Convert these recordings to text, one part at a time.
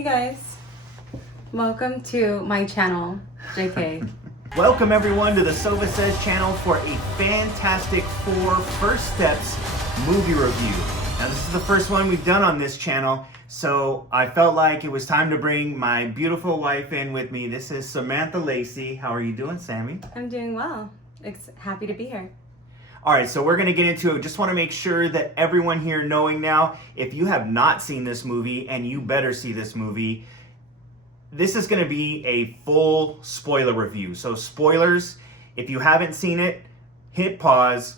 Hey guys, welcome to my channel, JK. Welcome everyone to the Sovah Says channel for a Fantastic Four First Steps movie review. Now this is the first one we've done on this channel, so I felt like it was time to bring my beautiful wife in with me. This is Samantha Lacy. How are you doing, Sammy? I'm doing well. Happy to be here. All right, so we're going to get into it. Just want to make sure that everyone here knowing now, if you have not seen this movie, and you better see this movie, this is going to be a full spoiler review. So spoilers, if you haven't seen it, hit pause,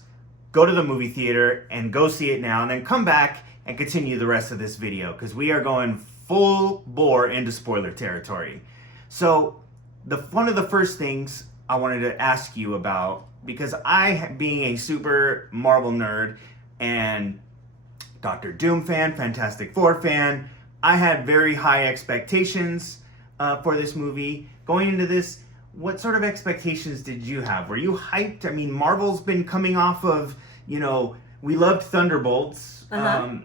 go to the movie theater, and go see it now, and then come back and continue the rest of this video, because we are going full bore into spoiler territory. So one of the first things I wanted to ask you about, because I, being a super Marvel nerd and Doctor Doom fan, Fantastic Four fan, I had very high expectations for this movie. Going into this, what sort of expectations did you have? Were you hyped? I mean, Marvel's been coming off of, we loved Thunderbolts. I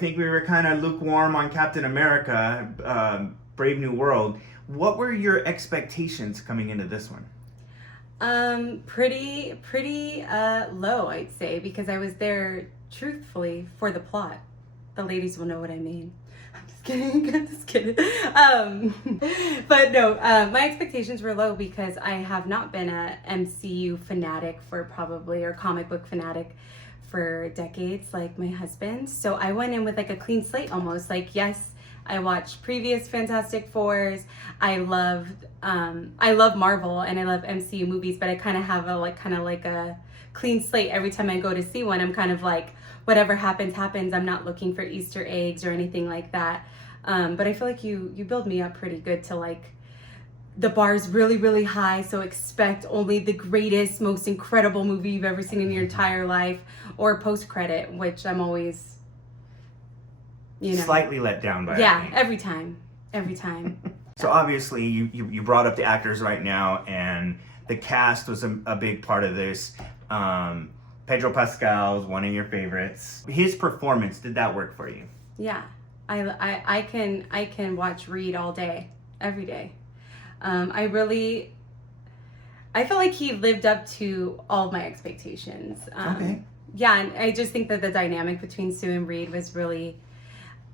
think we were kind of lukewarm on Captain America, Brave New World. What were your expectations coming into this one? Pretty low, I'd say, because I was there truthfully for the plot. The ladies will know what I mean. I'm just kidding. But no, my expectations were low because I have not been a MCU fanatic or comic book fanatic for decades, like my husband. So I went in with like a clean slate almost. Like, yes, I watched previous Fantastic Fours. I love Marvel and I love MCU movies, but I kind of have a clean slate every time I go to see one. I'm kind of like, whatever happens. I'm not looking for Easter eggs or anything like that. But I feel like you build me up pretty good to like, the bar's really, really high. So expect only the greatest, most incredible movie you've ever seen in your entire life, or post credit, which I'm always, slightly let down by. Yeah, every time. So obviously you brought up the actors right now, and the cast was a big part of this. Pedro Pascal is one of your favorites. His performance, did that work for you? Yeah, I can watch Reed all day, every day. I feel like he lived up to all of my expectations. Okay. Yeah, and I just think that the dynamic between Sue and Reed was really.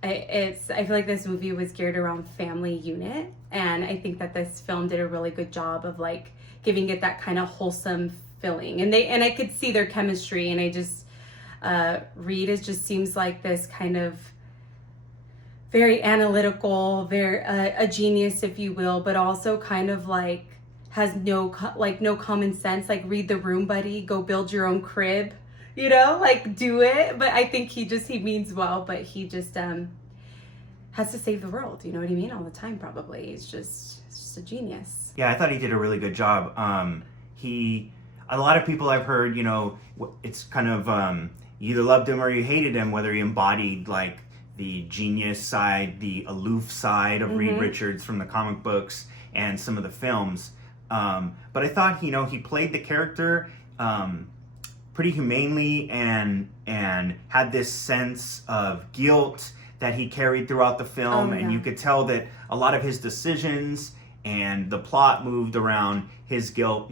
I feel like this movie was geared around family unit, and I think that this film did a really good job of like giving it that kind of wholesome feeling, and I could see their chemistry, and I just Reed just seems like this kind of very analytical, very a genius, if you will, but also kind of like has no common sense. Like, read the room, buddy. Go build your own crib. Like, do it. But I think he means well, but he just has to save the world. You know what I mean? All the time, probably. He's just a genius. Yeah, I thought he did a really good job. A lot of people I've heard, it's kind of, you either loved him or you hated him, whether he embodied like the genius side, the aloof side of Reed Richards from the comic books and some of the films. But I thought, he played the character pretty humanely and had this sense of guilt that he carried throughout the film. And you could tell that a lot of his decisions and the plot moved around his guilt,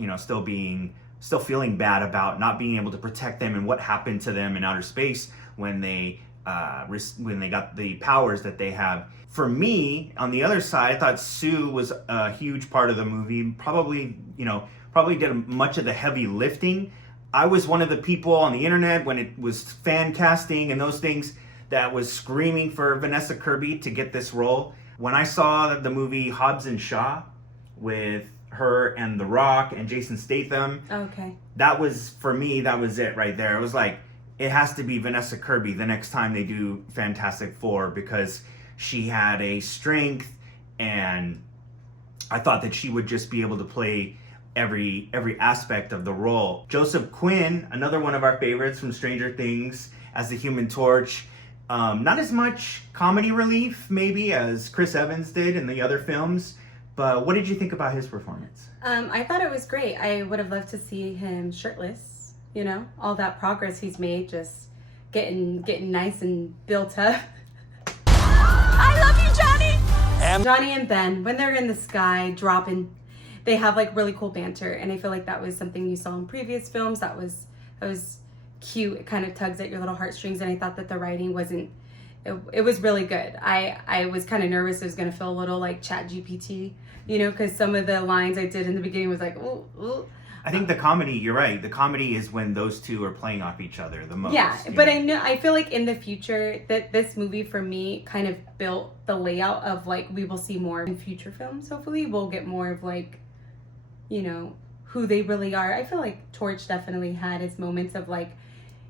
still feeling bad about not being able to protect them and what happened to them in outer space when they got the powers that they have. For me, on the other side, I thought Sue was a huge part of the movie. Probably did much of the heavy lifting. I was one of the people on the internet when it was fan casting and those things that was screaming for Vanessa Kirby to get this role. When I saw the movie Hobbs and Shaw with her and The Rock and Jason Statham, that was, for me, that was it right there. It was like, it has to be Vanessa Kirby the next time they do Fantastic Four, because she had a strength, and I thought that she would just be able to play every aspect of the role. Joseph Quinn, another one of our favorites from Stranger Things, as the Human Torch. Not as much comedy relief, maybe, as Chris Evans did in the other films, but what did you think about his performance? I thought it was great. I would have loved to see him shirtless, all that progress he's made, just getting nice and built up. I love you, Johnny! Johnny and Ben, when they're in the sky dropping, they have like really cool banter, and I feel like that was something you saw in previous films. That was cute. It kind of tugs at your little heartstrings, and I thought that the writing wasn't. It was really good. I was kind of nervous it was gonna feel a little like Chat GPT, because some of the lines I did in the beginning was like, ooh, ooh. I think the comedy, you're right. The comedy is when those two are playing off each other the most. Yeah, but I feel like in the future that this movie for me kind of built the layout of like we will see more in future films. Hopefully we'll get more of like, who they really are. I feel like Torch definitely had his moments of like,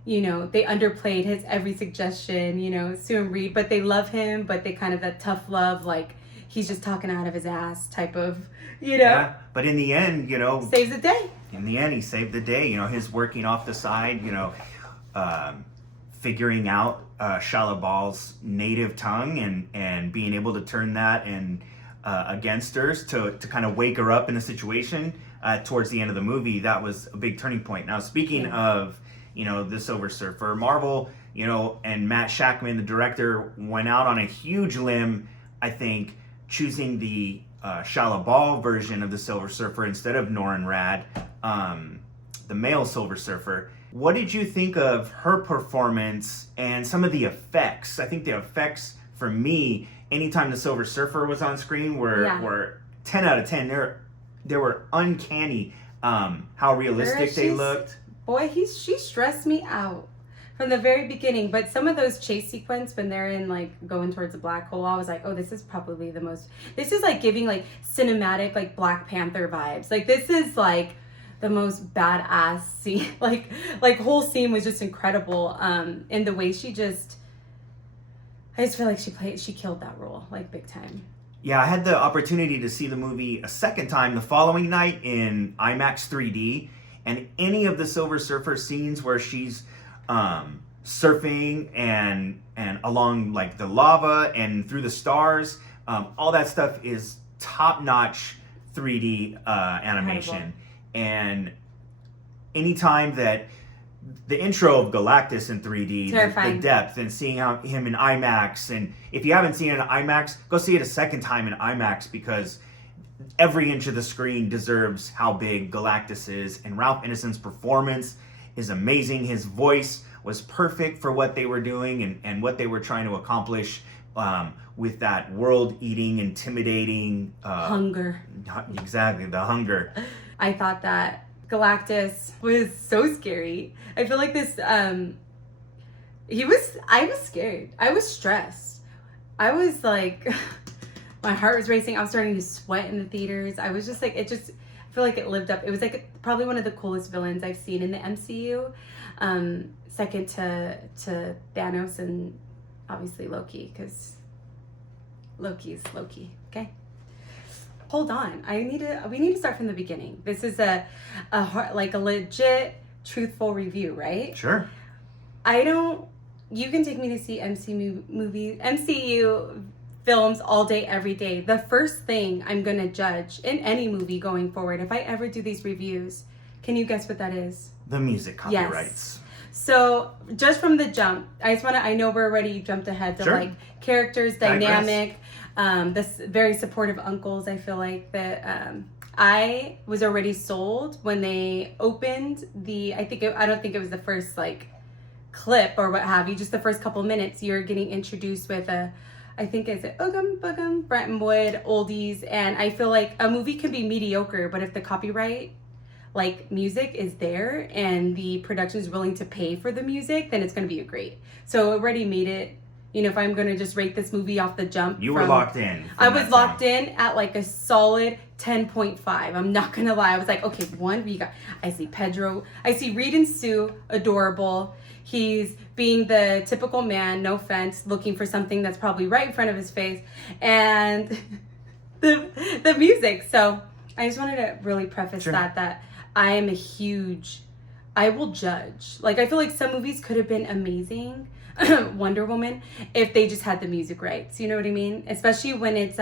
they underplayed his every suggestion, Sue and Reed, but they love him, but they kind of that tough love, like he's just talking out of his ass type of, Yeah, but in the end, saves the day. In the end, he saved the day. His working off the side, figuring out Shalabal's native tongue and being able to turn that and against her to kind of wake her up in a situation towards the end of the movie. That was a big turning point. Now, speaking of, the Silver Surfer, Marvel, and Matt Shackman, the director, went out on a huge limb, I think, choosing the Shalabal version of the Silver Surfer instead of Norrin Rad, the male Silver Surfer. What did you think of her performance and some of the effects? I think the effects, for me, anytime the Silver Surfer was on screen were 10 out of 10. They were uncanny how realistic they looked. Boy, she stressed me out from the very beginning. But some of those chase sequence when they're in like going towards the black hole, I was like, oh, this is probably this is like giving like cinematic like Black Panther vibes. Like this is like the most badass scene. Like whole scene was just incredible. And the way I just feel like she killed that role like big time. Yeah, I had the opportunity to see the movie a second time the following night in IMAX 3D, and any of the Silver Surfer scenes where she's surfing and along like the lava and through the stars, all that stuff is top-notch 3D animation. Incredible. And anytime that the intro of Galactus in 3D, the depth, and seeing him in IMAX, and if you haven't seen it in IMAX, go see it a second time in IMAX, because every inch of the screen deserves how big Galactus is. And Ralph Ineson's performance is amazing. His voice was perfect for what they were doing and what they were trying to accomplish with that world-eating, intimidating hunger. Exactly, the hunger. I thought that Galactus was so scary. I feel like this, I was scared. I was stressed. I was like, my heart was racing. I was starting to sweat in the theaters. I was just like, I feel like it lived up. It was like probably one of the coolest villains I've seen in the MCU. Second to Thanos and obviously Loki, because Loki's Loki, okay? Hold on. We need to start from the beginning. This is a legit, truthful review, right? Sure. You can take me to see MCU films all day, every day. The first thing I'm going to judge in any movie going forward, if I ever do these reviews, can you guess what that is? The music copyrights. Yes. So just from the jump, I know we're already jumped ahead to like characters, dynamic, this very supportive uncles. I feel like that I was already sold when they opened I don't think it was the first like clip or what have you, just the first couple minutes you're getting introduced with I think it's Ugum Bugum, Brenton Wood, oldies, and I feel like a movie can be mediocre, but if the copyright like music is there and the production is willing to pay for the music, then it's going to be great. So it already made it, if I'm going to just rate this movie off the jump. You were locked in. I was locked in at like a solid 10.5. I'm not going to lie. I was like, okay, I see Pedro. I see Reed and Sue, adorable. He's being the typical man, no offense, looking for something that's probably right in front of his face. And the music. So I just wanted to really preface that I will judge. Like, I feel like some movies could have been amazing, Wonder Woman, if they just had the music rights. You know what I mean? Especially when it's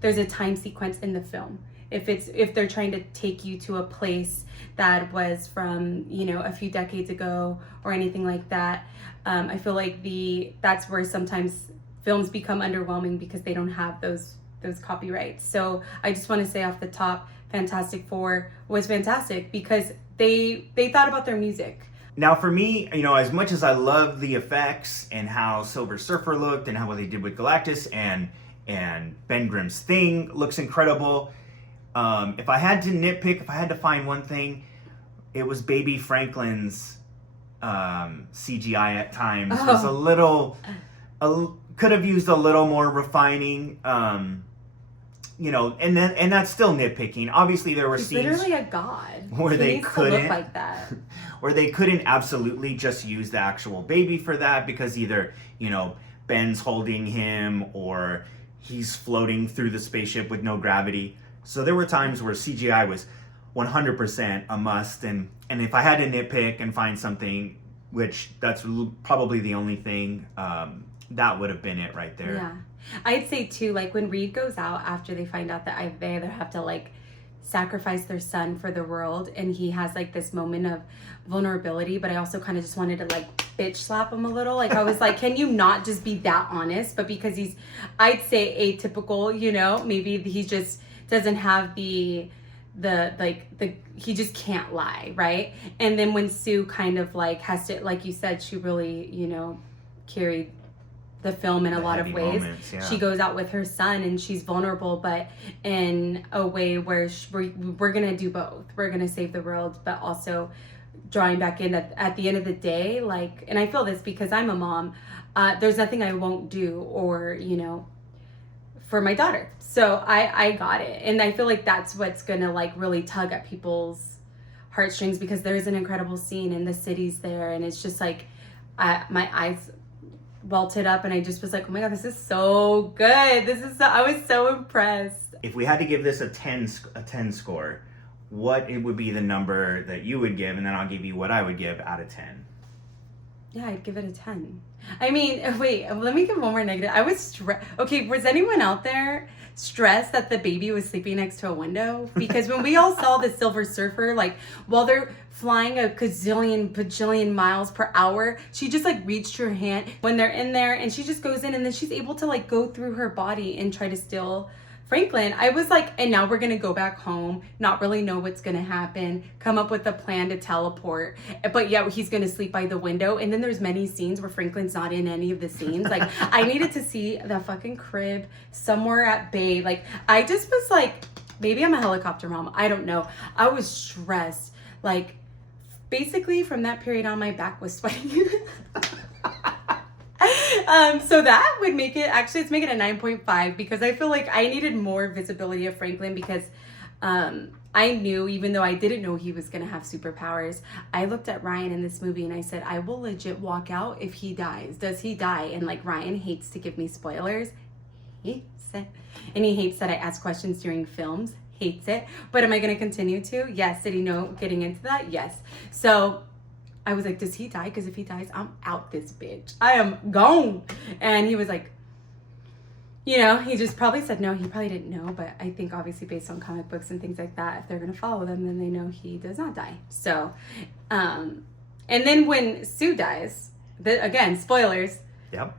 there's a time sequence in the film. If they're trying to take you to a place that was from a few decades ago or anything like that, I feel like that's where sometimes films become underwhelming because they don't have those those copyrights. So I just want to say off the top, Fantastic Four was fantastic because they thought about their music. Now for me, as much as I love the effects and how Silver Surfer looked and how what they did with Galactus and Ben Grimm's thing looks incredible. If I had to nitpick, if I had to find one thing, it was Baby Franklin's CGI at times. Was a little, could have used a little more refining. And that's still nitpicking. Obviously, there were He's scenes literally a god where they couldn't look like that. Where they couldn't absolutely just use the actual baby for that because either Ben's holding him or he's floating through the spaceship with no gravity. So there were times where CGI was 100% a must, and if I had to nitpick and find something, which that's probably the only thing, that would have been it right there. Yeah. I'd say too, like when Reed goes out after they find out that they either have to like sacrifice their son for the world, and he has like this moment of vulnerability, but I also kind of just wanted to like bitch slap him a little. Like I was like, can you not just be that honest? But because he's, I'd say atypical, maybe he just doesn't have he just can't lie, right? And then when Sue kind of like has to, like you said, she really, carried the film in a lot of ways. Moments, yeah. She goes out with her son and she's vulnerable, but in a way where we're gonna do both. We're gonna save the world, but also drawing back in that at the end of the day, like, and I feel this because I'm a mom, there's nothing I won't do or, for my daughter. So I got it. And I feel like that's what's gonna like really tug at people's heartstrings, because there's an incredible scene and the city's there and it's just like, my eyes welted up and I just was like, oh my God, this is so good. I was so impressed. If we had to give this a 10 score, what it would be the number that you would give, and then I'll give you what I would give out of 10. Yeah, I'd give it a 10. I mean, wait, let me give one more negative. I was stressed. Okay, was anyone out there stressed that the baby was sleeping next to a window? Because when we all saw the Silver Surfer, like, while they're flying a bajillion miles per hour, she just like reached her hand when they're in there and she just goes in and then she's able to like go through her body and try to steal Franklin. I was like, and now we're gonna go back home, not really know what's gonna happen, come up with a plan to teleport, but yeah, he's gonna sleep by the window. And then there's many scenes where Franklin's not in any of the scenes. Like, I needed to see the fucking crib somewhere at bay. Like, I just was like, maybe I'm a helicopter mom, I don't know. I was stressed. Like, basically from that period on, my back was sweating. So that would make it, actually let's make it a 9.5, because I feel like I needed more visibility of Franklin, because I knew, even though I didn't know he was going to have superpowers, I looked at Ryan in this movie and I said, I will legit walk out if he dies. Does he die? And like, Ryan hates to give me spoilers. Hates it. And he hates that I ask questions during films. Hates it. But am I going to continue to? Yes. Did he know getting into that? Yes. So I was like, does he die? Because if he dies, I'm out this bitch. I am gone. And he was like, he just probably said no. He probably didn't know. But I think obviously based on comic books and things like that, if they're going to follow them, then they know he does not die. So, and then when Sue dies, again, spoilers. Yep.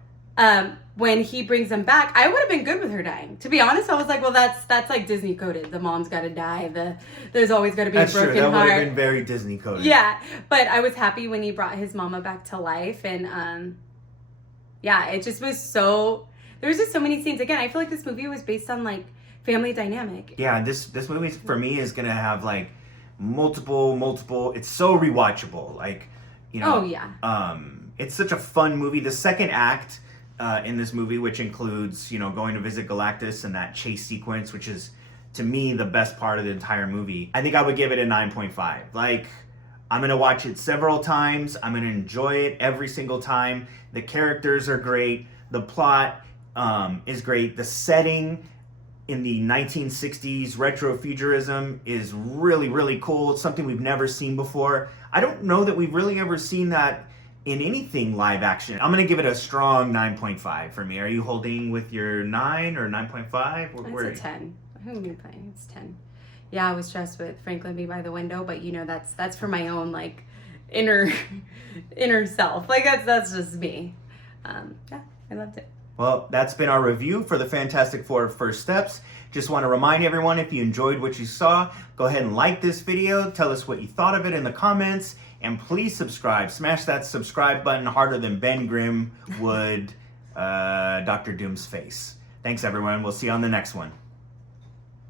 When he brings them back, I would have been good with her dying. To be honest, I was like, well, that's like Disney coded. The mom's got to die. There's always got to be a broken heart. That would have been very Disney coded. Yeah, but I was happy when he brought his mama back to life, and yeah, it just was so. There was just so many scenes. Again, I feel like this movie was based on like family dynamic. Yeah, this movie for me is gonna have like multiple. It's so rewatchable. Like, Oh yeah. It's such a fun movie. The second act. In this movie, which includes, going to visit Galactus and that chase sequence, which is, to me, the best part of the entire movie. I think I would give it a 9.5. Like, I'm going to watch it several times. I'm going to enjoy it every single time. The characters are great. The plot is great. The setting in the 1960s retrofuturism is really, really cool. It's something we've never seen before. I don't know that we've really ever seen that in anything live action. I'm going to give it a strong 9.5 for me. Are you holding with your 9 or 9.5? It's a 10. Who am I playing? It's 10. Yeah, I was stressed with Franklin being by the window, but that's for my own like inner self. Like that's just me. Yeah, I loved it. Well, that's been our review for the Fantastic Four First Steps. Just want to remind everyone, if you enjoyed what you saw, go ahead and like this video, tell us what you thought of it in the comments, and please subscribe. Smash that subscribe button harder than Ben Grimm would Dr. Doom's face. Thanks, everyone. We'll see you on the next one.